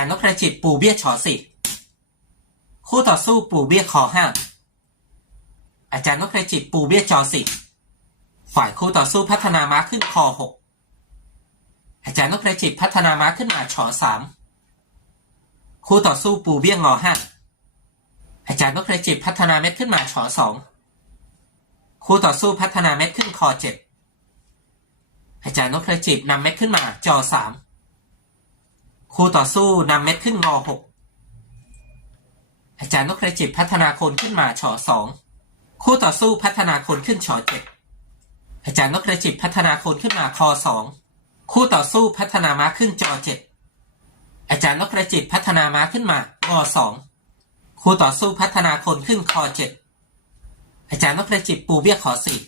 ารย์นพกระจิตปูเบี้ยชอสี่คู่ต่อสู้ปูเบี้ยคอห้าอาจารย์นพกระจิตปูเบี้ยจอสี่ฝ่ายคู่ต่อสู้พัฒนาม้าขึ้นคอหกอาจารย์นพกระจิตพัฒนาม้าขึ้นมาชอสามคู่ต่อสู้ปูเบี้ยงอห้าอาจารย์นพกระจิตพัฒนาเม็ดขึ้นมาชอสองคู่ต่อสู้พัฒนาเม็ดขึ้นคอเจ็ดอาจารย์นพกระจิตนำเม็ดขึ้นมาจอสาม คู่ต่อสู้นำเม็ดขึ้นงอหกอาจารย์นกกระจิบพัฒนาคนขึ้นมาชอสองคู่ต่อสู้พัฒนาคนขึ้นชอเจ็ดอาจารย์นกกระจิบพัฒนาคนขึ้นมาคอสองคู่ต่อสู้พัฒนาม้าขึ้นจอเจ็ดอาจารย์นกกระจิบพัฒนาม้าขึ้นมางอสองคู่ต่อสู้พัฒนาคนขึ้นคอเจ็ดอาจารย์นกกระจิบปูเบี้ยขอสี่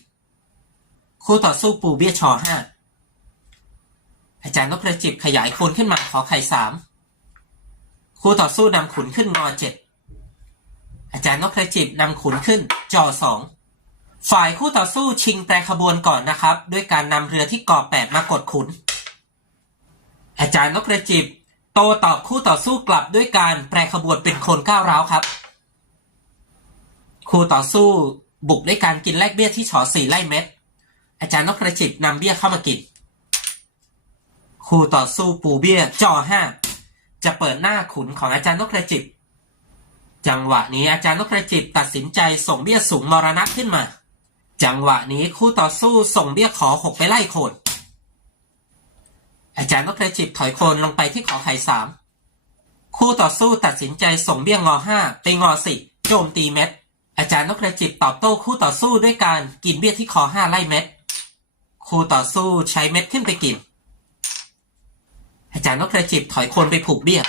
คู่ต่อสู้ปูเบี้ยชอห้า อาจารย์นพประจิบขยายคูณขึ้นมาขอไข่สามคู่ต่อสู้นำขุนขึ้นงอเจ็ดอาจารย์นพประจิบนำขุนขึ้นจอสองฝ่ายคู่ต่อสู้ชิงแปรขบวนก่อนนะครับ ด้วยการนำเรือที่ก่อแปดมากดขุน อาจารย์นพประจิบโตตอบคู่ต่อสู้กลับด้วยการแปรขบวนเป็นคนก้าวร้าวครับคู่ต่อสู้บุกด้วยการกินแลกเบี้ยที่ฉอสี่ไล่เม็ด อาจารย์นพประจิบนำเบี้ยเข้ามากิน คู่ต่อสู้ปูเบี้ยจอห้าจะเปิดหน้าขุนของอาจารย์นกกระจิบ จังหวะนี้อาจารย์นกกระจิบตัดสินใจส่งเบี้ยสูงมรณะขึ้นมา จังหวะนี้คู่ต่อสู้ส่งเบี้ยขอหกไปไล่โคนอาจารย์นกกระจิบถอยโคนลงไปที่ขอไข่สามคู่ต่อสู้ตัดสินใจส่งเบี้ยงอห้าไปงอสี่โจมตีเม็ด อาจารย์นกกระจิบตอบโต้คู่ต่อสู้ด้วยการกินเบี้ยที่คอห้าไล่เม็ด คู่ต่อสู้ใช้เม็ดขึ้นไปกิน อาจารย์นกกระจิบถอยโคนไปผูกเบี้ย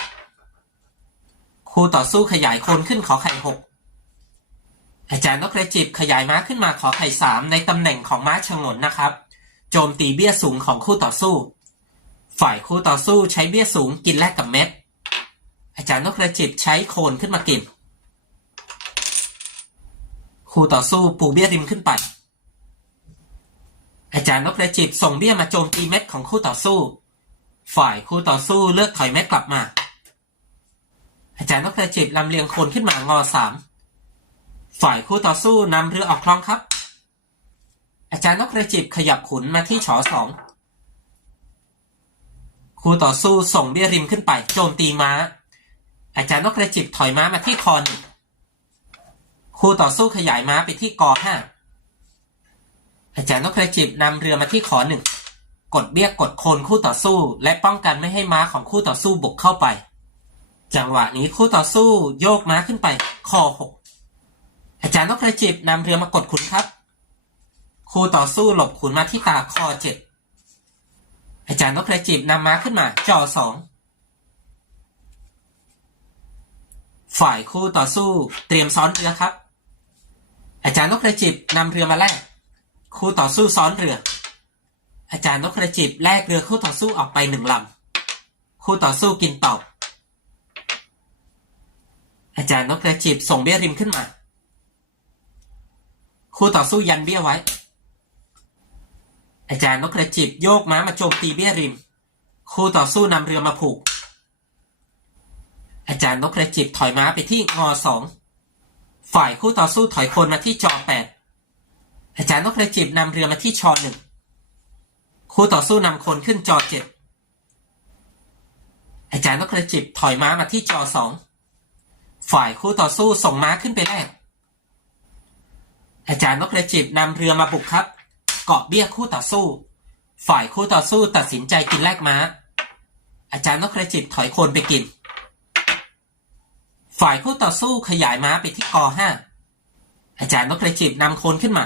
คู่ต่อสู้ขยายโคนขึ้นขอไข่หกอาจารย์นกกระจิบขยายม้าขึ้นมาขอไข่สามในตำแหน่งของม้าชงนนะครับ โจมตีเบี้ยสูงของคู่ต่อสู้ ฝ่ายคู่ต่อสู้ใช้เบี้ยสูงกินแลกกับเม็ด อาจารย์นกกระจิบใช้โคนขึ้นมากิน คู่ต่อสู้ปูเบี้ยริมขึ้นไป อาจารย์นกกระจิบส่งเบี้ยมาโจมตีเม็ดของคู่ต่อสู้ ฝ่ายคู่ต่อสู้เลือกถอยเม็ดกลับมา อาจารย์นกกระจิบลำเลียงคนขึ้นมางอสามฝ่ายคู่ต่อสู้นำเรือออกคลองครับ อาจารย์นกกระจิบขยับขุนมาที่ฉอสองคู่ต่อสู้ส่งเบี้ยริมขึ้นไป โจมตีม้า อาจารย์นกกระจิบถอยม้ามาที่คอหนึ่งคู่ต่อสู้ขยายม้าไปที่กอห้าอาจารย์นกกระจิบนำเรือมาที่ขอหนึ่ง กดเบี้ยกดโคนคู่ต่อสู้ และป้องกันไม่ให้ม้าของคู่ต่อสู้บุกเข้าไป จังหวะนี้คู่ต่อสู้โยกม้าขึ้นไปคอหกอาจารย์นกกระจิบนำเรือมากดขุนครับ คู่ต่อสู้หลบขุนมาที่ตาคอเจ็ดอาจารย์นกกระจิบนำม้าขึ้นมาจอสองฝ่ายคู่ต่อสู้เตรียมซ้อนเรือครับ อาจารย์นกกระจิบนำเรือมาแลกคู่ต่อสู้ซ้อนเรือ อาจารย์นกกระจิบแลกเรือคู่ต่อสู้ออกไปหนึ่งลำ คู่ต่อสู้กินตอบ อาจารย์นกกระจิบส่งเบี้ยริมขึ้นมา คู่ต่อสู้ยันเบี้ยไว้ อาจารย์นกกระจิบโยกม้ามาโจมตีเบี้ยริม คู่ต่อสู้นำเรือมาผูก อาจารย์นกกระจิบถอยม้าไปที่งอสอง ฝ่ายคู่ต่อสู้ถอยคนมาที่จอแปดอาจารย์นกกระจิบนำเรือมาที่ชอหนึ่ง คู่ต่อสู้นำคนขึ้นจอเจ็ดอาจารย์นกกระจิบถอยม้ามาที่จอสองฝ่ายคู่ต่อสู้ส่งม้าขึ้นไปแรก อาจารย์นกกระจิบนำเรือมาบุกครับ เกาะเบี้ยคู่ต่อสู้ ฝ่ายคู่ต่อสู้ตัดสินใจกินแลกม้า อาจารย์นกกระจิบถอยโคนไปกิน ฝ่ายคู่ต่อสู้ขยายม้าไปที่กอห้าอาจารย์นกกระจิบนำโคนขึ้นมา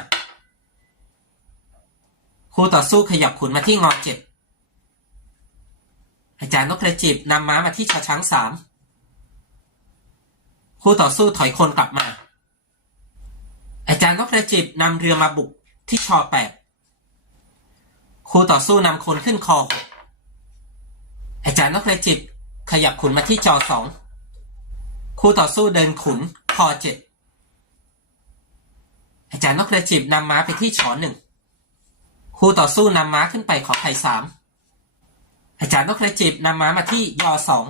คู่ต่อสู้ขยับขุนมาที่งอเจ็ดอาจารย์นกกระจิบนำม้ามาที่ชอช้างสามคู่ต่อสู้ถอยคนกลับมา อาจารย์นกกระจิบนำเรือมาบุกที่ชอแปดคู่ต่อสู้นำคนขึ้นคอหกอาจารย์นกกระจิบขยับขุนมาที่จอสองคู่ต่อสู้เดินขุนคอเจ็ดอาจารย์นกกระจิบนำม้าไปที่ฉอหนึ่ง คู่ต่อสู้นำม้าขึ้นไปขอไข่สามอาจารย์นกกระจิบนำม้ามาที่ยอสอง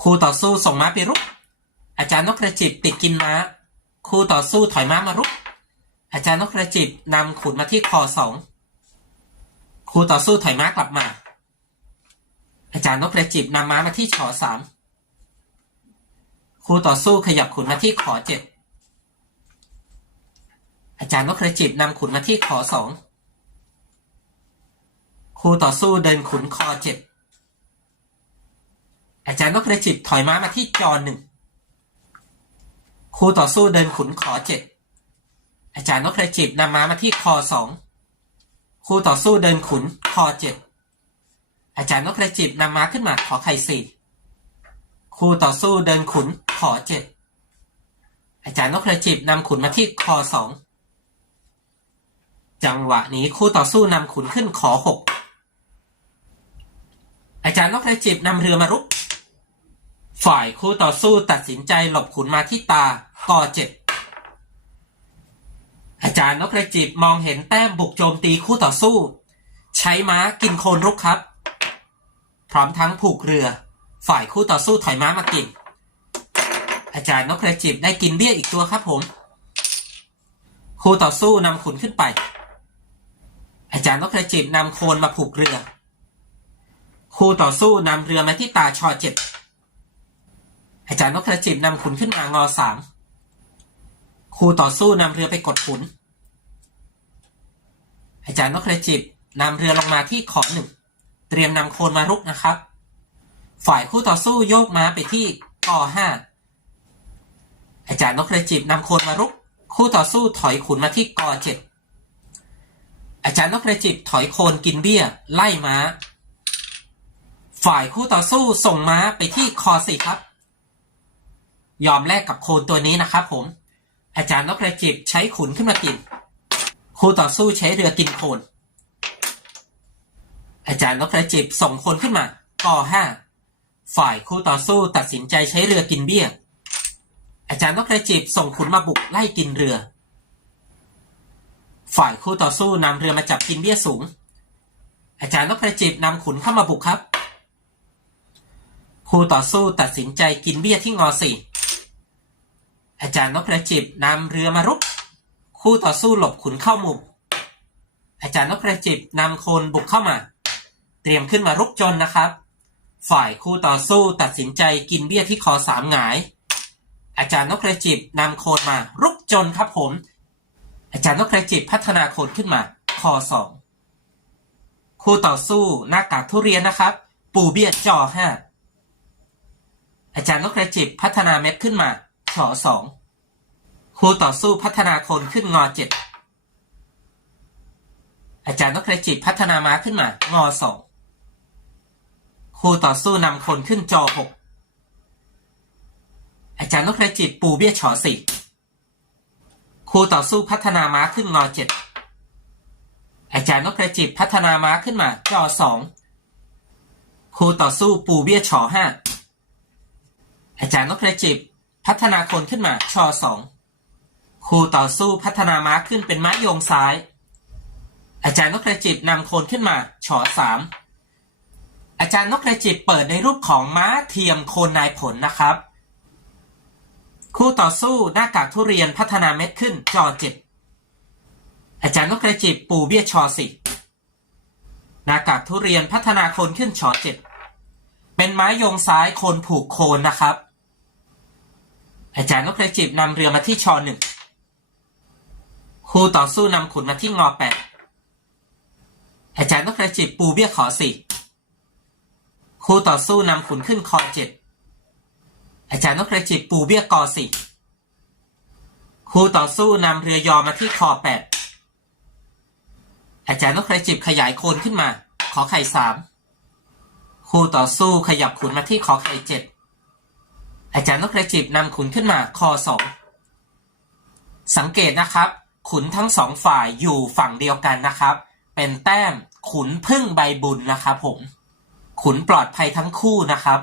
คู่ต่อสู้ส่งม้าไปรุก อาจารย์นกกระจิบติดกินม้า คู่ต่อสู้ถอยม้ามารุก อาจารย์นกกระจิบนำขุนมาที่คอสองคู่ต่อสู้ถอยม้ากลับมา อาจารย์นกกระจิบนำม้ามาที่ชอสามคู่ต่อสู้ขยับขุนมาที่ขอเจ็ด อาจารย์นกกระจิบนำขุนมาที่ขอสองครูต่อสู้เดินขุนคอเจ็ดอาจารย์นกกระจิบถอยม้ามาที่จอหนึ่งครูต่อสู้เดินขุนขอเจ็ดอาจารย์นกกระจิบนำม้ามาที่คอสองครูต่อสู้เดินขุนคอเจ็ดอาจารย์นกกระจิบนำม้าขึ้นมาขอไข่สี่ครูต่อสู้เดินขุนขอเจ็ดอาจารย์นกกระจิบนำขุนมาที่คอสอง จังหวะนี้คู่ต่อสู้นำขุนขึ้นขอหกอาจารย์นกกระจิบนำเรือมารุก ฝ่ายคู่ต่อสู้ตัดสินใจหลบขุนมาที่ตากอเจ็ดอาจารย์นกกระจิบมองเห็นแต้มบุกโจมตีคู่ต่อสู้ ใช้ม้ากินโคนรุกครับ พร้อมทั้งผูกเรือ ฝ่ายคู่ต่อสู้ถอยม้ามากิน อาจารย์นกกระจิบได้กินเบี้ยอีกตัวครับผม คู่ต่อสู้นำขุนขึ้นไป อาจารย์นกกระจิบนำโคนมาผูกเรือ คู่ต่อสู้นำเรือมาที่ตาชอเจ็ดอาจารย์นกกระจิบนำขุนขึ้นมางอสามคู่ต่อสู้นำเรือไปกดขุน อาจารย์นกกระจิบนำเรือลงมาที่ขอหนึ่ง เตรียมนำโคนมารุกนะครับ ฝ่ายคู่ต่อสู้โยกม้าไปที่กอห้าอาจารย์นกกระจิบนำโคนมารุก คู่ต่อสู้ถอยขุนมาที่กอเจ็ด อาจารย์นกกระจิบถอยโคนกินเบี้ย ไล่ม้า ฝ่ายคู่ต่อสู้ส่งม้าไปที่คอสี่ครับ ยอมแลกกับโคนตัวนี้นะครับผม อาจารย์นกกระจิบใช้ขุนขึ้นมากิน คู่ต่อสู้ใช้เรือกินโคน อาจารย์นกกระจิบส่งคนขึ้นมากอห้าฝ่ายคู่ต่อสู้ตัดสินใจใช้เรือกินเบี้ย อาจารย์นกกระจิบส่งขุนมาบุกไล่กินเรือ ฝ่ายคู่ต่อสู้นำเรือมาจับกินเบี้ยสูง อาจารย์นกกระจิบนำขุนเข้ามาบุกครับ คู่ต่อสู้ตัดสินใจกินเบี้ยที่งอสี่อาจารย์นกกระจิบนำเรือมารุก คู่ต่อสู้หลบขุนเข้ามุมอาจารย์นกกระจิบนำโคนบุกเข้ามา เตรียมขึ้นมารุกจนนะครับ ฝ่ายคู่ต่อสู้ตัดสินใจกินเบี้ยที่คอสามหงาย อาจารย์นกกระจิบนำโคนมารุกจนครับผม อาจารย์นกกระจิบพัฒนาโคนขึ้นมาคอสองคู่ต่อสู้หน้ากากทุเรียนนะครับ ปูเบียจอห้าอาจารย์นกกระจิบพัฒนาเม็ดขึ้นมาชอสองคู่ต่อสู้พัฒนาโคนขึ้นงอเจ็ดอาจารย์นกกระจิบพัฒนาม้าขึ้นมางอสองคู่ต่อสู้นำโคนขึ้นจอหกอาจารย์นกกระจิบปูเบี้ยชอสี่ ครูต่อสู้พัฒนาม้าขึ้นงอเจ็ดอาจารย์นกกระจิบพัฒนาม้าขึ้นมาจอสองครูต่อสู้ปูเบี้ยชอห้าอาจารย์นกกระจิบพัฒนาคนขึ้นมาชอสองครูต่อสู้พัฒนาม้าขึ้นเป็นม้าโยงซ้าย อาจารย์นกกระจิบนำคนขึ้นมาชอสามอาจารย์นกกระจิบเปิดในรูปของม้าเทียมโคนนายผลนะครับ คู่ต่อสู้หน้ากากทุเรียนพัฒนาเม็ดขึ้นจอเจ็ดอาจารย์นกกระจิบปูเบี้ยชอสี่หน้ากากทุเรียนพัฒนาคนขึ้นชอเจ็ดเป็นไม้ยงซ้ายโคนผูกโคนนะครับ อาจารย์นกกระจิบนำเรือมาที่ชอหนึ่งคู่ต่อสู้นำขุนมาที่งอแปดอาจารย์นกกระจิบปูเบี้ยขอสี่คู่ต่อสู้นำขุนขึ้นคอเจ็ด อาจารย์นกกระจิบปูเบี้ยกอสี่คู่ต่อสู้นำเรือยอมาที่คอแปดอาจารย์นกกระจิบขยายโคนขึ้นมา ขอไข่สามคู่ต่อสู้ขยับขุนมาที่ขอไข่เจ็ดอาจารย์นกกระจิบนำขุนขึ้นมาคอสองสังเกตนะครับ ขุนทั้งสองฝ่ายอยู่ฝั่งเดียวกันนะครับ เป็นแต้มขุนพึ่งใบบุญนะครับผม ขุนปลอดภัยทั้งคู่นะครับ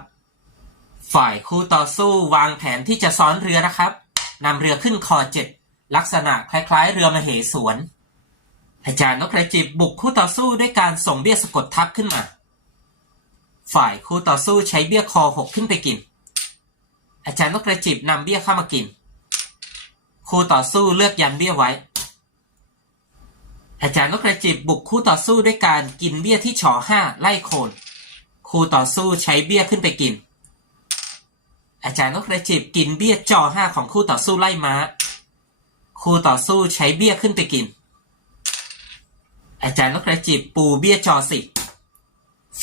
ฝ่ายคู่ต่อสู้วางแผนที่จะซ้อนเรือนะครับนำเรือขึ้นคอเจ็ดลักษณะคล้ายๆ เรือมเหสวน อาจารย์นกกระจิบบุกคู่ต่อสู้ด้วยการส่งเบี้ยสะกดทับขึ้นมา ฝ่ายคู่ต่อสู้ใช้เบี้ยคอหกขึ้นไปกิน อาจารย์นกกระจิบนำเบี้ยเข้ามากิน คู่ต่อสู้เลือกยันเบี้ยไว้ อาจารย์นกกระจิบบุกคู่ต่อสู้ด้วยการกินเบี้ยที่ฉอห้าไล่โคน คู่ต่อสู้ใช้เบี้ยขึ้นไปกิน อาจารย์นกกระจิบกินเบี้ยจอห้าของคู่ต่อสู้ไล่ม้า คู่ต่อสู้ใช้เบี้ยขึ้นไปกิน อาจารย์นกกระจิบปูเบี้ยจอสิ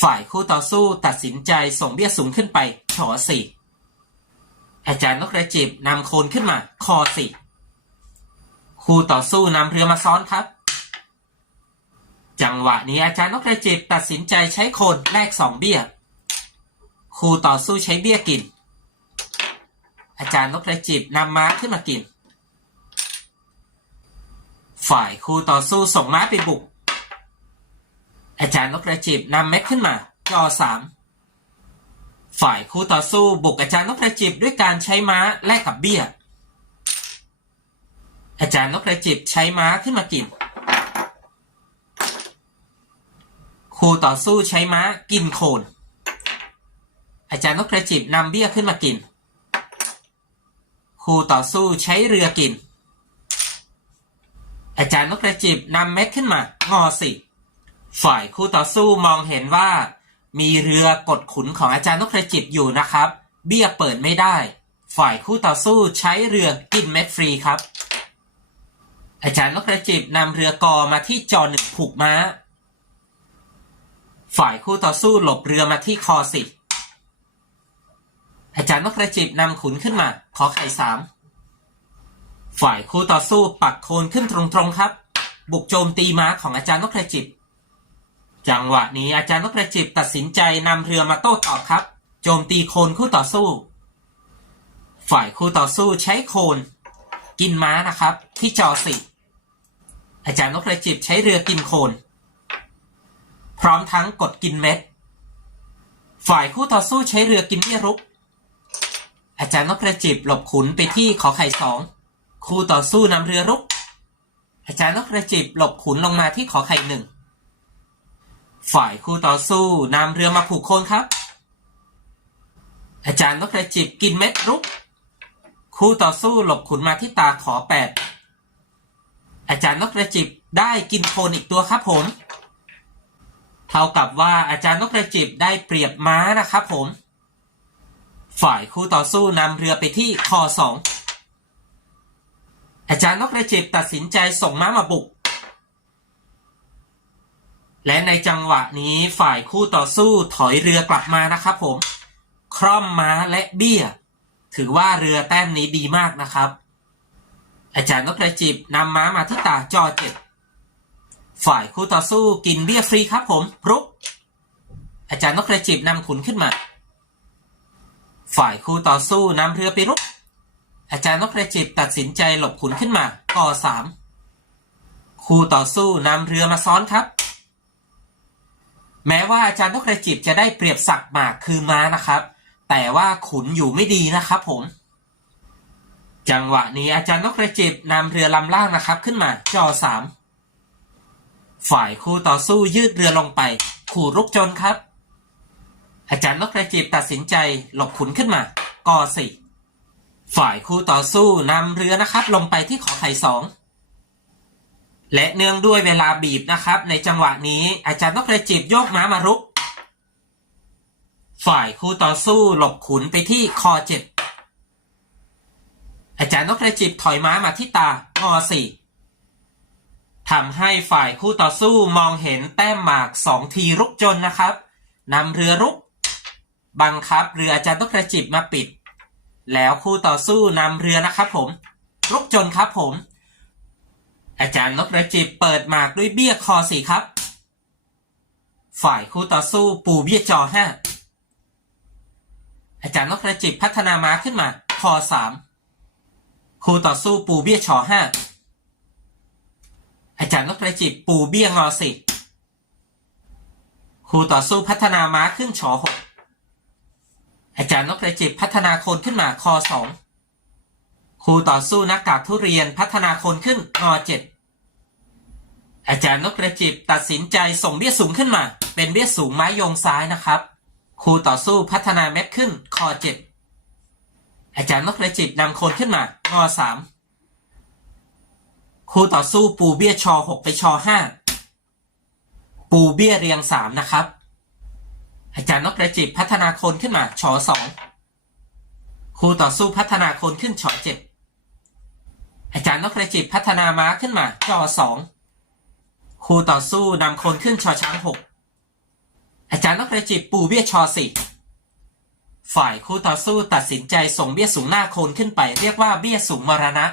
ฝ่ายคู่ต่อสู้ตัดสินใจส่งเบี้ยสูงขึ้นไปฉอสี่อาจารย์นกกระจิบนำโคนขึ้นมา คอสี่คู่ต่อสู้นำเรือมาซ้อนครับ จังหวะนี้อาจารย์นกกระจิบตัดสินใจใช้โคนแลกสองเบี้ย คู่ต่อสู้ใช้เบี้ยกิน อาจารย์นกกระจิบนำม้าขึ้นมากิน ฝ่ายคู่ต่อสู้ส่งม้าไปบุก อาจารย์นกกระจิบนำเม็ดขึ้นมาจอสามฝ่ายคู่ต่อสู้บุกอาจารย์นกกระจิบด้วยการใช้ม้าแลกกับเบี้ย อาจารย์นกกระจิบใช้ม้าขึ้นมากินคู่ต่อสู้ใช้ม้ากินโคน อาจารย์นกกระจิบนำเบี้ยขึ้นมากิน คู่ต่อสู้ใช้เรือกิน อาจารย์นกกระจิบนำเม็ดขึ้นมางอสิ ฝ่ายคู่ต่อสู้มองเห็นว่า มีเรือกดขุนของอาจารย์นกกระจิบอยู่นะครับ เบี้ยเปิดไม่ได้ ฝ่ายคู่ต่อสู้ใช้เรือกินเม็ดฟรีครับ อาจารย์นกกระจิบนำเรือกอมาที่จอหนึ่งผูกม้า ฝ่ายคู่ต่อสู้หลบเรือมาที่คอสิ อาจารย์นกกระจิบนำขุนขึ้นมา ขอไข่สาม ฝ่ายคู่ต่อสู้ปักโคนขึ้นตรงๆครับ บุกโจมตีม้าของอาจารย์นกกระจิบ จังหวะนี้อาจารย์นกกระจิบตัดสินใจนำเรือมาโต้ตอบครับ โจมตีโคนคู่ต่อสู้ ฝ่ายคู่ต่อสู้ใช้โคน กินม้านะครับ ที่จอสี่อาจารย์นกกระจิบใช้เรือกินโคน พร้อมทั้งกดกินเม็ด ฝ่ายคู่ต่อสู้ใช้เรือกินเบี้ยรุก อาจารย์นกกระจิบหลบขุนไปที่ขอไข่สองคู่ต่อสู้นำเรือรุก อาจารย์นกกระจิบหลบขุนลงมาที่ขอไข่หนึ่งฝ่ายคู่ต่อสู้นำเรือมาผูกโคนครับ อาจารย์นกกระจิบกินเม็ดรุก คู่ต่อสู้หลบขุนมาที่ตาขอแปดอาจารย์นกกระจิบได้กินโคนอีกตัวครับผม เท่ากับว่าอาจารย์นกกระจิบได้เปรียบม้านะครับผม ฝ่ายคู่ต่อสู้นำเรือไปที่คอสองอาจารย์นกกระจิบตัดสินใจส่งม้ามาบุก และในจังหวะนี้ฝ่ายคู่ต่อสู้ถอยเรือกลับมานะครับผม คร่อมม้าและเบี้ย ถือว่าเรือแต้มนี้ดีมากนะครับ อาจารย์นกกระจิบนำม้ามาที่ตาจอเจ็ดฝ่ายคู่ต่อสู้กินเบี้ยฟรีครับผมรุก อาจารย์นกกระจิบนำขุนขึ้นมา ฝ่ายคู่ต่อสู้นำเรือไปรุก อาจารย์นกกระจิบตัดสินใจหลบขุนขึ้นมากอสามคู่ต่อสู้นำเรือมาซ้อนครับ แม้ว่าอาจารย์นกกระจิบจะได้เปรียบศักดิ์หมากคือม้านะครับ แต่ว่าขุนอยู่ไม่ดีนะครับผม จังหวะนี้อาจารย์นกกระจิบนำเรือลำล่างนะครับขึ้นมาจอสามฝ่ายคู่ต่อสู้ยืดเรือลงไป ขู่รุกจนครับ อาจารย์นกกระจิบตัดสินใจหลบขุนขึ้นมากอสี่ฝ่ายคู่ต่อสู้นำเรือนะครับ ลงไปที่ขอไข่สองและเนื่องด้วยเวลาบีบนะครับ ในจังหวะนี้อาจารย์นกกระจิบโยกม้ามารุก ฝ่ายคู่ต่อสู้หลบขุนไปที่คอเจ็ดอาจารย์นกกระจิบถอยม้ามาที่ตางอสี่ทำให้ฝ่ายคู่ต่อสู้มองเห็นแต้มหมากสองทีรุกจนนะครับนำเรือรุก บังคับเรืออาจารย์นกกระจิบมาปิด แล้วคู่ต่อสู้นำเรือนะครับผมรุกจนครับผม อาจารย์นกกระจิบเปิดหมากด้วยเบี้ยคอสี่ครับ ฝ่ายคู่ต่อสู้ปูเบี้ยจอห้าอาจารย์นกกระจิบพัฒนาม้าขึ้นมาคอสามคู่ต่อสู้ปูเบี้ยชอห้าอาจารย์นกกระจิบปูเบี้ยงอสิครูต่อสู้พัฒนาม้าขึ้นชอหก อาจารย์นกกระจิบพัฒนาโคนขึ้นมาคอสองครูต่อสู้นักกากทุเรียนพัฒนาโคนขึ้นงอเจ็ดอาจารย์นกกระจิบตัดสินใจส่งเบี้ยสูงขึ้นมา เป็นเบี้ยสูงไม้โยงซ้ายนะครับครูต่อสู้พัฒนาเม็ดขึ้นคอเจ็ดอาจารย์นกกระจิบนำคนขึ้นมางอสามครูต่อสู้ปูเบี้ยชอหกไปชอห้าปูเบี้ยเรียงสามนะครับ อาจารย์นกกระจิบพัฒนาคนขึ้นมาชอสองคู่ต่อสู้พัฒนาคนขึ้นชอเจ็ดอาจารย์นกกระจิบพัฒนาม้าขึ้นมาจอสองคู่ต่อสู้นำคนขึ้นชอช้างหกอาจารย์นกกระจิบปูเบี้ยชอสี่ฝ่ายคู่ต่อสู้ตัดสินใจส่งเบี้ยสูงหน้าโคนขึ้นไป เรียกว่าเบี้ยสูงมรณะ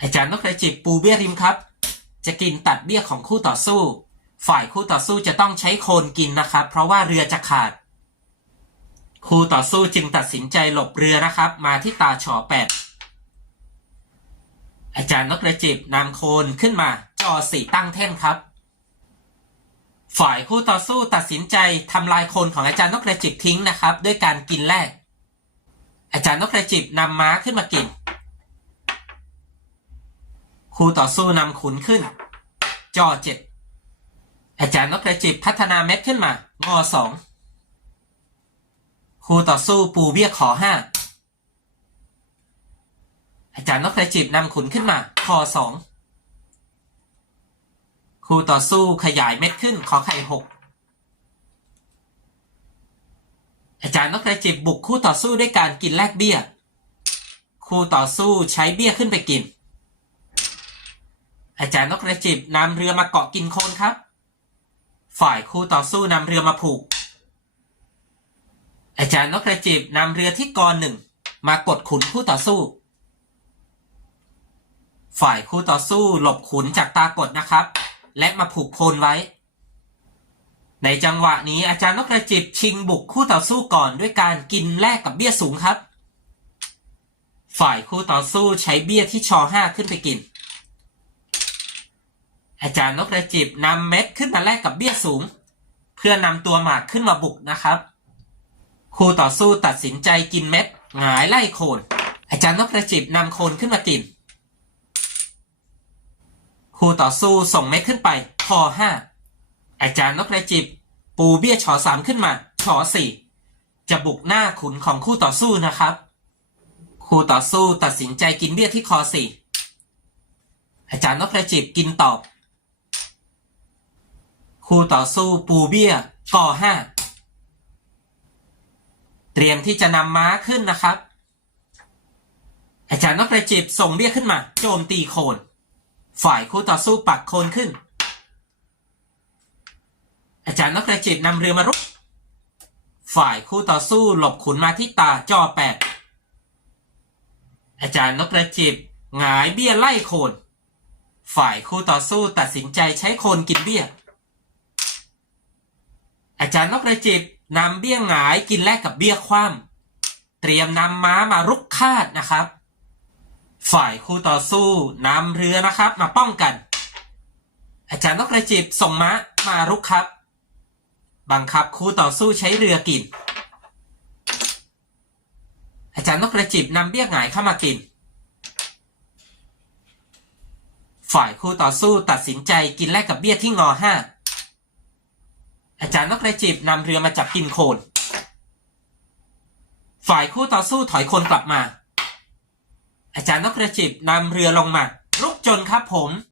อาจารย์นกกระจิบปูเบี้ยริมครับ จะกินตัดเบี้ยของคู่ต่อสู้ ฝ่ายคู่ต่อสู้จะต้องใช้โคนกินนะครับ เพราะว่าเรือจะขาด คู่ต่อสู้จึงตัดสินใจหลบเรือนะครับ มาที่ตาฉอแปดอาจารย์นกกระจิบนำโคนขึ้นมาจอสี่ตั้งแท่นครับ ฝ่ายคู่ต่อสู้ตัดสินใจทำลายโคนของอาจารย์นกกระจิบทิ้งนะครับ ด้วยการกินแรก อาจารย์นกกระจิบนำม้าขึ้นมากิน คู่ต่อสู้นำขุนขึ้น จอเจ็ด อาจารย์นกกระจิบพัฒนาเม็ดขึ้นมางอสองครูต่อสู้ปูเบี้ยขอห้าอาจารย์นกกระจิบนำขุนขึ้นมาคอสองครูต่อสู้ขยายเม็ดขึ้นขอไข่หกอาจารย์นกกระจิบบุกคู่ต่อสู้ด้วยการกินแลกเบี้ยครูต่อสู้ใช้เบี้ยขึ้นไปกิน อาจารย์นกกระจิบนำเรือมาเกาะกินโคนครับ ฝ่ายคู่ต่อสู้นำเรือมาผูก อาจารย์นกกระจิบนำเรือที่กรหนึ่งมากดขุนคู่ต่อสู้ ฝ่ายคู่ต่อสู้หลบขุนจากตากดนะครับ และมาผูกโคนไว้ ในจังหวะนี้อาจารย์นกกระจิบชิงบุกคู่ต่อสู้ก่อนด้วยการกินแลกกับเบี้ยสูงครับ ฝ่ายคู่ต่อสู้ใช้เบี้ยที่ชอห้าขึ้นไปกิน อาจารย์นกกระจิบนำเม็ดขึ้นมาแลกกับเบี้ยสูง เพื่อนำตัวหมากขึ้นมาบุกนะครับคู่ต่อสู้ตัดสินใจกินเม็ดหงายไล่โคน อาจารย์นกกระจิบนำโคนขึ้นมากินคู่ต่อสู้ส่งเม็ดขึ้นไปคอห้าอาจารย์นกกระจิบ ปูเบี้ยชอสามขึ้นมาชอสี่จะบุกหน้าขุนของคู่ต่อสู้นะครับ คู่ต่อสู้ตัดสินใจกินเบี้ยที่คอสี่อาจารย์นกกระจิบกินตอบ คู่ต่อสู้ปูเบี้ยก่อห้าเตรียมที่จะนำม้าขึ้นนะครับ อาจารย์นกกระจิบส่งเบี้ยขึ้นมา โจมตีโคน ฝ่ายคู่ต่อสู้ปักโคนขึ้น อาจารย์นกกระจิบนำเรือมารุกฝ่ายคู่ต่อสู้หลบขุนมาที่ตาจอแปดอาจารย์นกกระจิบหงายเบี้ยไล่โคน ฝ่ายคู่ต่อสู้ตัดสินใจใช้โคนกินเบี้ย อาจารย์นกกระจิบนำเบี้ยหงายกินแลกกับเบี้ยคว่ำเตรียมนำม้ามารุกคาดนะครับ ฝ่ายคู่ต่อสู้นำเรือนะครับ มาป้องกัน อาจารย์นกกระจิบส่งม้ามารุกครับ บังคับคู่ต่อสู้ใช้เรือกิน อาจารย์นกกระจิบนำเบี้ยหงายเข้ามากิน ฝ่ายคู่ต่อสู้ตัดสินใจกินแลกกับเบี้ยที่งอห้า อาจารย์นกกระจิบนำเรือมาจับกินโคน ฝ่ายคู่ต่อสู้ถอยคนกลับมา อาจารย์นกกระจิบนำเรือลงมา รุกจนครับผม